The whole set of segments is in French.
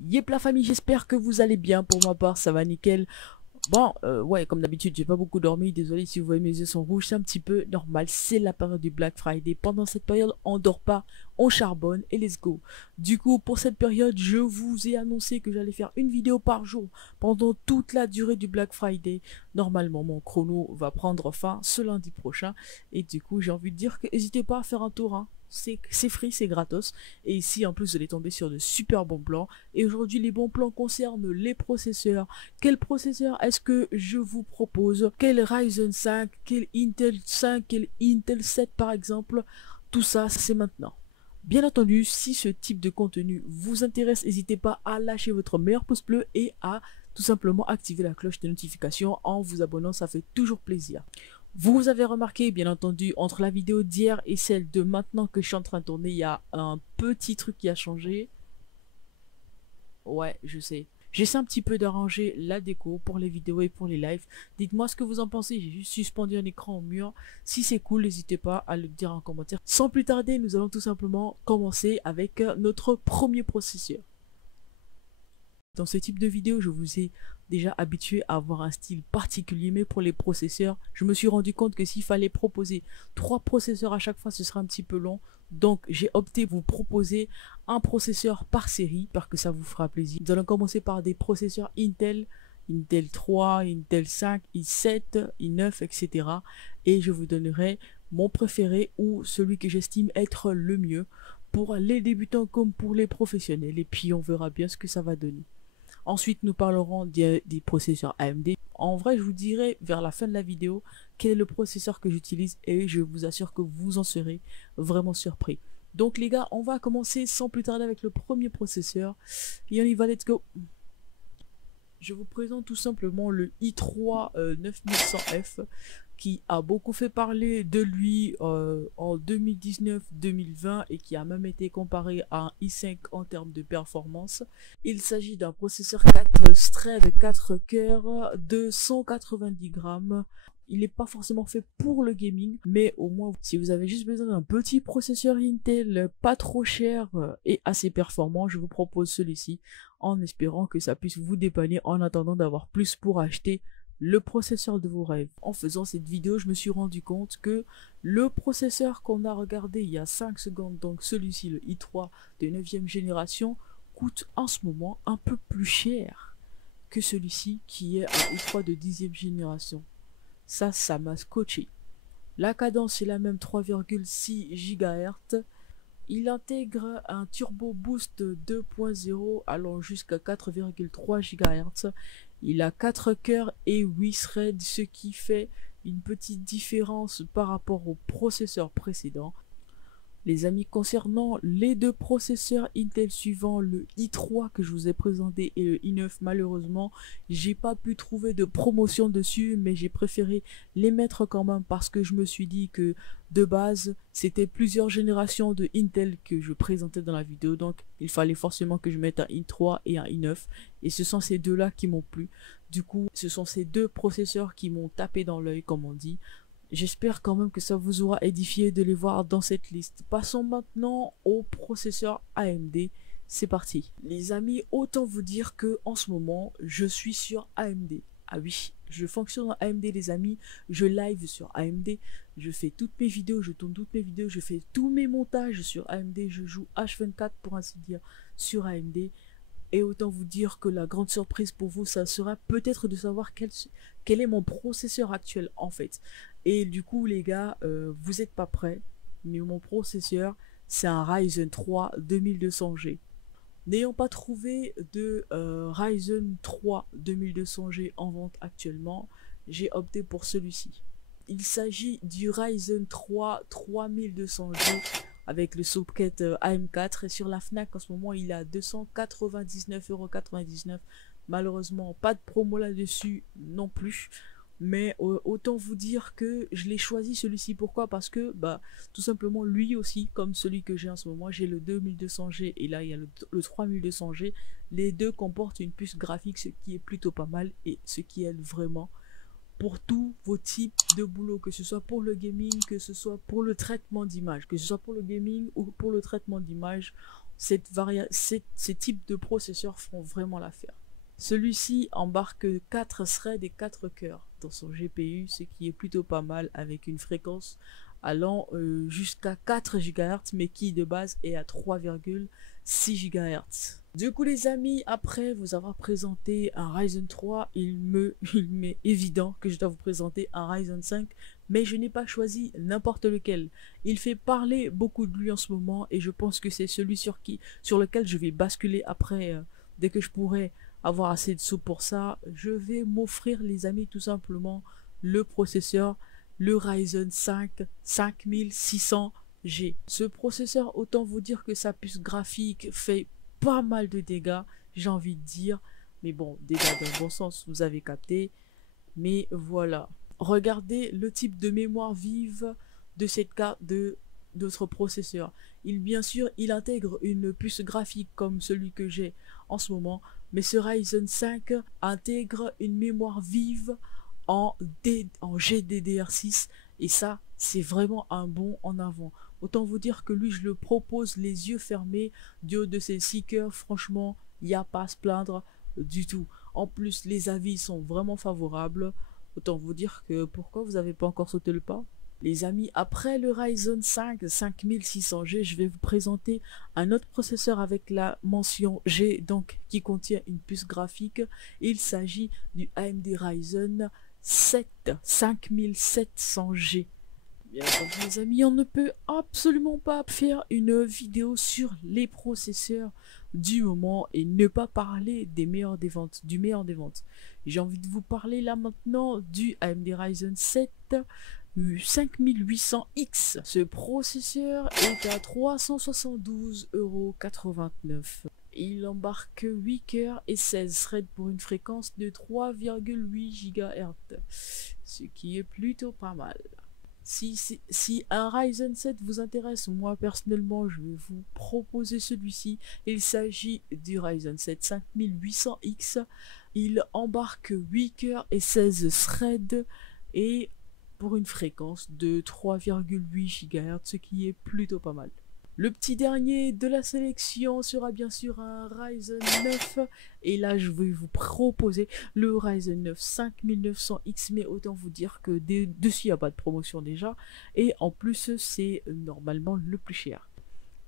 Yep la famille, j'espère que vous allez bien. Pour ma part, ça va nickel. Bon, ouais, comme d'habitude, j'ai pas beaucoup dormi. Désolé si vous voyez mes yeux sont rouges, c'est un petit peu normal. C'est la période du Black Friday. Pendant cette période, on dort pas, on charbonne et let's go. Du coup, pour cette période, je vous ai annoncé que j'allais faire une vidéo par jour pendant toute la durée du Black Friday. Normalement, mon chrono va prendre fin ce lundi prochain. Et du coup, j'ai envie de dire que n'hésitez pas à faire un tour, hein. C'est free, c'est gratos. Et ici, en plus, vous allez tomber sur de super bons plans. Et aujourd'hui, les bons plans concernent les processeurs. Quel processeur est-ce que je vous propose? Quel Ryzen 5? Quel Intel 5? Quel Intel 7 par exemple? Tout ça, c'est maintenant. Bien entendu, si ce type de contenu vous intéresse, n'hésitez pas à lâcher votre meilleur pouce bleu et à tout simplement activer la cloche de notification en vous abonnant, ça fait toujours plaisir. Vous avez remarqué, bien entendu, entre la vidéo d'hier et celle de maintenant que je suis en train de tourner, il y a un petit truc qui a changé. Ouais, je sais. J'essaie un petit peu d'arranger la déco pour les vidéos et pour les lives. Dites-moi ce que vous en pensez. J'ai juste suspendu un écran au mur. Si c'est cool, n'hésitez pas à le dire en commentaire. Sans plus tarder, nous allons tout simplement commencer avec notre premier processeur. Dans ce type de vidéo, je vous ai déjà habitué à avoir un style particulier, mais pour les processeurs, je me suis rendu compte que s'il fallait proposer 3 processeurs à chaque fois, ce serait un petit peu long. Donc j'ai opté pour vous proposer un processeur par série, parce que ça vous fera plaisir. Nous allons commencer par des processeurs Intel, Intel 3, Intel 5, i7, i9, etc. Et je vous donnerai mon préféré ou celui que j'estime être le mieux pour les débutants comme pour les professionnels. Et puis on verra bien ce que ça va donner. Ensuite, nous parlerons des processeurs AMD. En vrai, je vous dirai vers la fin de la vidéo quel est le processeur que j'utilise et je vous assure que vous en serez vraiment surpris. Donc les gars, on va commencer sans plus tarder avec le premier processeur. Et on y va, let's go. Je vous présente tout simplement le i3 9100F qui a beaucoup fait parler de lui en 2019-2020 et qui a même été comparé à un i5 en termes de performance. Il s'agit d'un processeur 4 threads 4 cœurs de 190 grammes. Il n'est pas forcément fait pour le gaming, mais au moins si vous avez juste besoin d'un petit processeur Intel pas trop cher et assez performant, je vous propose celui-ci en espérant que ça puisse vous dépanner en attendant d'avoir plus pour acheter le processeur de vos rêves. En faisant cette vidéo, je me suis rendu compte que le processeur qu'on a regardé il y a 5 secondes, donc celui-ci, le i3 de 9e génération, coûte en ce moment un peu plus cher que celui-ci qui est un i3 de 10e génération. Ça m'a scotché. La cadence est la même, 3,6 GHz. Il intègre un Turbo Boost 2.0 allant jusqu'à 4,3 GHz. Il a 4 cœurs et 8 threads, ce qui fait une petite différence par rapport au processeur précédent. Les amis, concernant les deux processeurs Intel suivants, le i3 que je vous ai présenté et le i9, malheureusement, j'ai pas pu trouver de promotion dessus, mais j'ai préféré les mettre quand même parce que je me suis dit que de base, c'était plusieurs générations de Intel que je présentais dans la vidéo, donc il fallait forcément que je mette un i3 et un i9, et ce sont ces deux-là qui m'ont plu. Du coup, ce sont ces deux processeurs qui m'ont tapé dans l'œil, comme on dit. J'espère quand même que ça vous aura édifié de les voir dans cette liste. Passons maintenant au processeur AMD. C'est parti. Les amis, autant vous dire que en ce moment, je suis sur AMD. Ah oui, je fonctionne en AMD les amis. Je live sur AMD. Je fais toutes mes vidéos, je tourne toutes mes vidéos, je fais tous mes montages sur AMD. Je joue H24 pour ainsi dire sur AMD. Et autant vous dire que la grande surprise pour vous, ça sera peut-être de savoir quel est mon processeur actuel en fait. Et du coup les gars, vous n'êtes pas prêts, mais mon processeur, c'est un Ryzen 3 2200G. N'ayant pas trouvé de Ryzen 3 2200G en vente actuellement, j'ai opté pour celui-ci. Il s'agit du Ryzen 3 3200G avec le socket AM4 et sur la Fnac en ce moment il est à 299,99 €. Malheureusement pas de promo là-dessus non plus. Mais autant vous dire que je l'ai choisi celui-ci. Pourquoi? Parce que bah tout simplement lui aussi, comme celui que j'ai en ce moment, j'ai le 2200G et là il y a le 3200G. Les deux comportent une puce graphique, ce qui est plutôt pas mal et ce qui aide vraiment pour tous vos types de boulot, que ce soit pour le gaming, que ce soit pour le traitement d'image, que ce soit pour le gaming ou pour le traitement d'image. ces types de processeurs font vraiment l'affaire. Celui-ci embarque 4 threads et 4 cœurs dans son GPU, ce qui est plutôt pas mal avec une fréquence allant jusqu'à 4 GHz, mais qui de base est à 3,6 GHz. Du coup les amis, après vous avoir présenté un Ryzen 3, il m'est évident que je dois vous présenter un Ryzen 5, mais je n'ai pas choisi n'importe lequel. Il fait parler beaucoup de lui en ce moment et je pense que c'est celui sur lequel je vais basculer après, dès que je pourrai avoir assez de sous pour ça. Je vais m'offrir les amis tout simplement le processeur, le Ryzen 5 5600G. Ce processeur, autant vous dire que sa puce graphique fait pas mal de dégâts, j'ai envie de dire, mais bon, dégâts dans le bon sens, vous avez capté. Mais voilà, regardez le type de mémoire vive de cette carte de notre processeur. Bien sûr, il intègre une puce graphique comme celui que j'ai en ce moment, mais ce Ryzen 5 intègre une mémoire vive en GDDR6 et ça, c'est vraiment un bond en avant. Autant vous dire que lui, je le propose les yeux fermés du haut de ses 6 cœurs. Franchement, il n'y a pas à se plaindre du tout. En plus, les avis sont vraiment favorables. Autant vous dire que pourquoi vous n'avez pas encore sauté le pas? Les amis, après le Ryzen 5 5600G, je vais vous présenter un autre processeur avec la mention G, donc qui contient une puce graphique. Il s'agit du AMD Ryzen 7 5700G. Bien entendu les amis, on ne peut absolument pas faire une vidéo sur les processeurs du moment et ne pas parler du meilleur des ventes. J'ai envie de vous parler là maintenant du AMD Ryzen 7 5800X. Ce processeur est à 372,89 €. Il embarque 8 cœurs et 16 threads pour une fréquence de 3,8 GHz, ce qui est plutôt pas mal. Si un Ryzen 7 vous intéresse, moi personnellement je vais vous proposer celui-ci. Il s'agit du Ryzen 7 5800X. Il embarque 8 cœurs et 16 threads et pour une fréquence de 3,8 GHz, ce qui est plutôt pas mal. Le petit dernier de la sélection sera bien sûr un Ryzen 9 et là je vais vous proposer le Ryzen 9 5900X, mais autant vous dire que dessus il n'y a pas de promotion déjà et en plus c'est normalement le plus cher,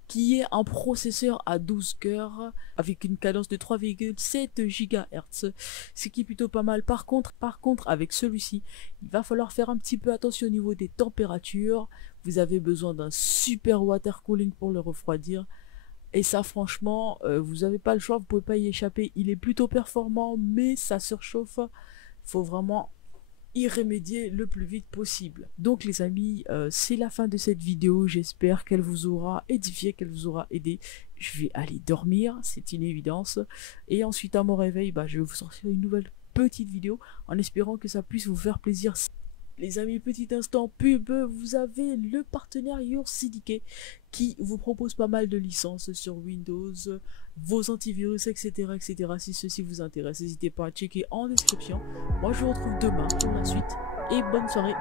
qui est un processeur à 12 cœurs avec une cadence de 3,7 GHz, ce qui est plutôt pas mal. Par contre avec celui-ci, il va falloir faire un petit peu attention au niveau des températures. Vous avez besoin d'un super water cooling pour le refroidir. Et ça franchement, vous n'avez pas le choix, vous pouvez pas y échapper. Il est plutôt performant, mais ça surchauffe. Il faut vraiment y remédier le plus vite possible. Donc les amis, c'est la fin de cette vidéo. J'espère qu'elle vous aura édifié, qu'elle vous aura aidé. Je vais aller dormir, c'est une évidence. Et ensuite à mon réveil, je vais vous sortir une nouvelle petite vidéo en espérant que ça puisse vous faire plaisir. Les amis, petit instant pub, vous avez le partenaire YourCDK qui vous propose pas mal de licences sur Windows, vos antivirus, etc. etc. Si ceci vous intéresse, n'hésitez pas à checker en description. Moi je vous retrouve demain pour la suite et bonne soirée.